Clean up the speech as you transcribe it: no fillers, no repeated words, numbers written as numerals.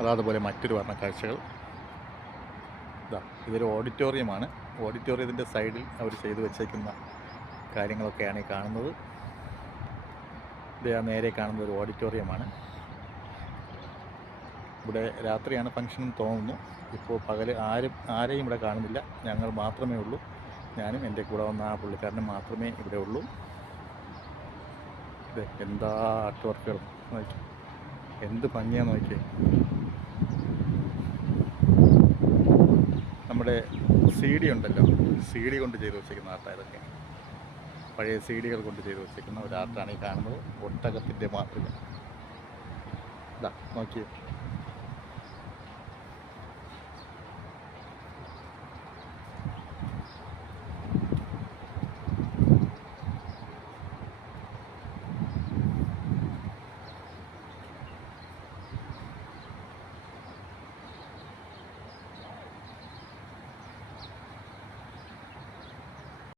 അതുപോലെ മറ്റൊരു വർണ്ണക്കാഴ്ചകൾ. ഇതൊരു ഓഡിറ്റോറിയമാണ്. ഓഡിറ്റോറിയത്തിൻ്റെ സൈഡിൽ അവർ ചെയ്തു വച്ചേക്കുന്ന കാര്യങ്ങളൊക്കെയാണ് ഈ കാണുന്നത്. ഇത് നേരെ കാണുന്ന ഒരു ഓഡിറ്റോറിയമാണ്. ഇവിടെ രാത്രിയാണ് ഫംഗ്ഷൻ എന്ന് തോന്നുന്നു. ഇപ്പോൾ പകൽ ആരെയും ഇവിടെ കാണുന്നില്ല. ഞങ്ങൾ മാത്രമേ ഉള്ളൂ. ഞാനും എൻ്റെ കൂടെ വന്ന ആ പുള്ളിക്കാരനും മാത്രമേ ഇവിടെ ഉള്ളൂ. ഇത് എന്താ ആർട്ട് വർക്കുകൾ നോക്കി, എന്ത് ഭംഗിയാന്ന് നോക്കിയേ. നമ്മുടെ CD ഉണ്ടല്ലോ, CD കൊണ്ട് ചെയ്ത് വെച്ചിരിക്കുന്ന ആർട്ടാണ് ഇതൊക്കെ. പഴയ CD കൊണ്ട് ചെയ്ത് വെച്ചിരിക്കുന്ന ഒരു ആർട്ടാണ് ഈ കാണുന്നത്. ഒട്ടകത്തിൻ്റെ മാതൃക. ഇതാ നോക്കിയേ.